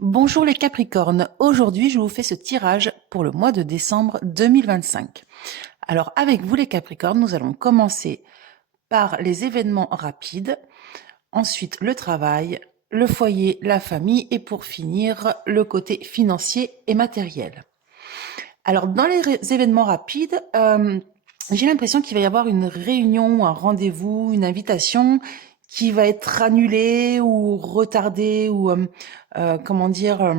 Bonjour les Capricornes, aujourd'hui je vous fais ce tirage pour le mois de décembre 2025. Alors avec vous les Capricornes, nous allons commencer par les événements rapides, ensuite le travail, le foyer, la famille et pour finir le côté financier et matériel. Alors dans les événements rapides, j'ai l'impression qu'il va y avoir une réunion, un rendez-vous, une invitation qui va être annulée ou retardée ou comment dire,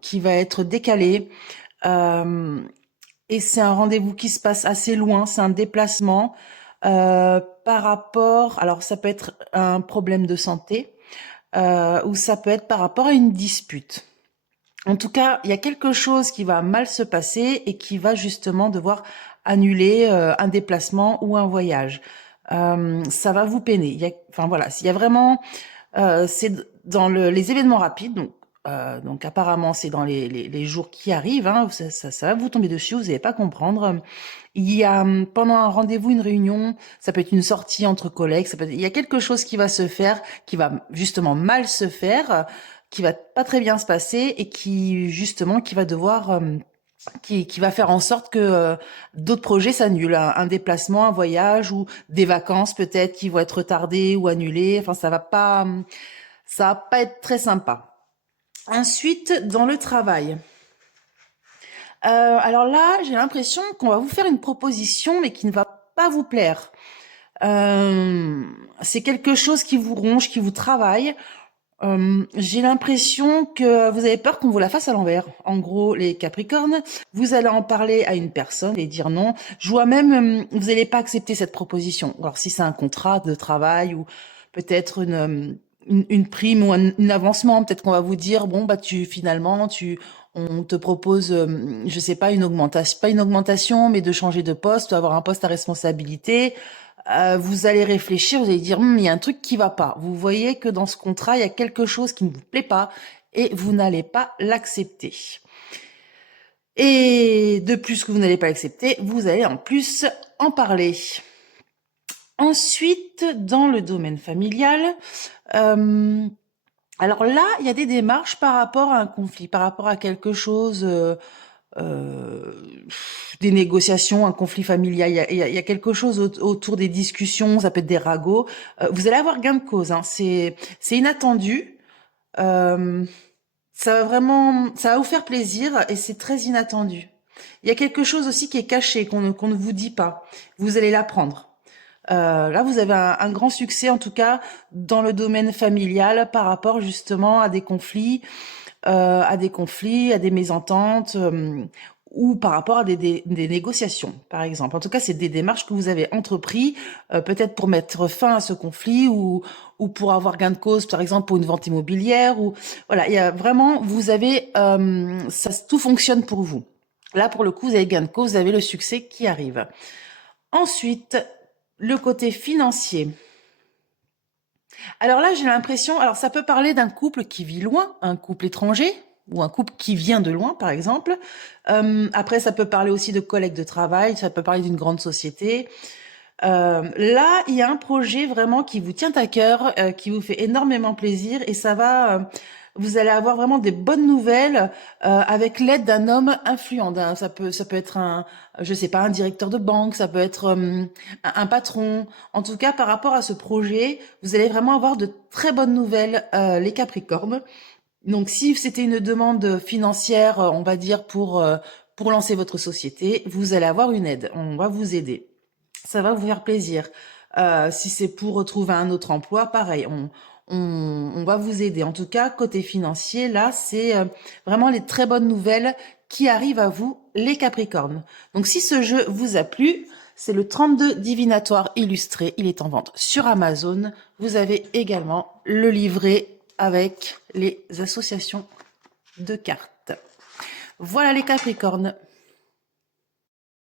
qui va être décalée. Euh, et c'est un rendez-vous qui se passe assez loin, c'est un déplacement par rapport. Alors ça peut être un problème de santé ou ça peut être par rapport à une dispute. En tout cas, il y a quelque chose qui va mal se passer et qui va justement devoir annuler un déplacement ou un voyage. Ça va vous peiner. Enfin voilà, il y a vraiment, c'est dans les événements rapides. Donc apparemment, c'est dans les jours qui arrivent. Hein, ça va vous tomber dessus. Vous n'allez pas comprendre. Il y a pendant un rendez-vous, une réunion, ça peut être une sortie entre collègues. Il y a quelque chose qui va se faire, qui va justement mal se faire, qui va pas très bien se passer et qui justement qui va devoir qui va faire en sorte que d'autres projets s'annulent, un déplacement, un voyage ou des vacances peut-être qui vont être retardées ou annulées. Enfin, ça va pas être très sympa. Ensuite, dans le travail. Alors là, j'ai l'impression qu'on va vous faire une proposition, mais qui ne va pas vous plaire. C'est quelque chose qui vous ronge, qui vous travaille. J'ai l'impression que vous avez peur qu'on vous la fasse à l'envers. En gros, les Capricornes, vous allez en parler à une personne et dire non. Je vois même, vous n'allez pas accepter cette proposition. Alors si c'est un contrat de travail ou peut-être une prime ou un avancement, peut-être qu'on va vous dire bon bah on te propose, je sais pas, une augmentation, pas une augmentation, mais de changer de poste, d'avoir un poste à responsabilité. Vous allez réfléchir, vous allez dire, il y a un truc qui va pas. Vous voyez que dans ce contrat, il y a quelque chose qui ne vous plaît pas et vous n'allez pas l'accepter. Et de plus que vous n'allez pas l'accepter, vous allez en plus en parler. Ensuite, dans le domaine familial, euh, alors là, il y a des démarches par rapport à un conflit, par rapport à quelque chose, euh, des négociations, un conflit familial. Il y a quelque chose autour des discussions, ça peut être des ragots. Vous allez avoir gain de cause. Hein. C'est inattendu. Euh, ça va vous faire plaisir et c'est très inattendu. Il y a quelque chose aussi qui est caché, qu'on ne vous dit pas. Vous allez l'apprendre. Là, vous avez un grand succès, en tout cas, dans le domaine familial par rapport justement à des mésententes ou par rapport à des négociations, par exemple. En tout cas, c'est des démarches que vous avez entreprises, peut-être pour mettre fin à ce conflit ou pour avoir gain de cause, par exemple pour une vente immobilière. Ou voilà, il y a vraiment, vous avez, tout fonctionne pour vous. Là, pour le coup, vous avez gain de cause, vous avez le succès qui arrive. Ensuite, le côté financier. Alors là, j'ai l'impression, alors ça peut parler d'un couple qui vit loin, un couple étranger, ou un couple qui vient de loin, par exemple. Après, ça peut parler aussi de collègues de travail, ça peut parler d'une grande société. Là, il y a un projet vraiment qui vous tient à cœur, qui vous fait énormément plaisir, et vous allez avoir vraiment des bonnes nouvelles avec l'aide d'un homme influent. Ça peut être je sais pas, un directeur de banque, ça peut être un patron. En tout cas, par rapport à ce projet, vous allez vraiment avoir de très bonnes nouvelles, les Capricornes. Donc, si c'était une demande financière, on va dire pour lancer votre société, vous allez avoir une aide. On va vous aider. Ça va vous faire plaisir. Si c'est pour retrouver un autre emploi, pareil, on va vous aider. En tout cas, côté financier, là, c'est vraiment les très bonnes nouvelles qui arrivent à vous, les Capricornes. Donc, si ce jeu vous a plu, c'est le 32 divinatoire illustré. Il est en vente sur Amazon. Vous avez également le livret avec les associations de cartes. Voilà les Capricornes.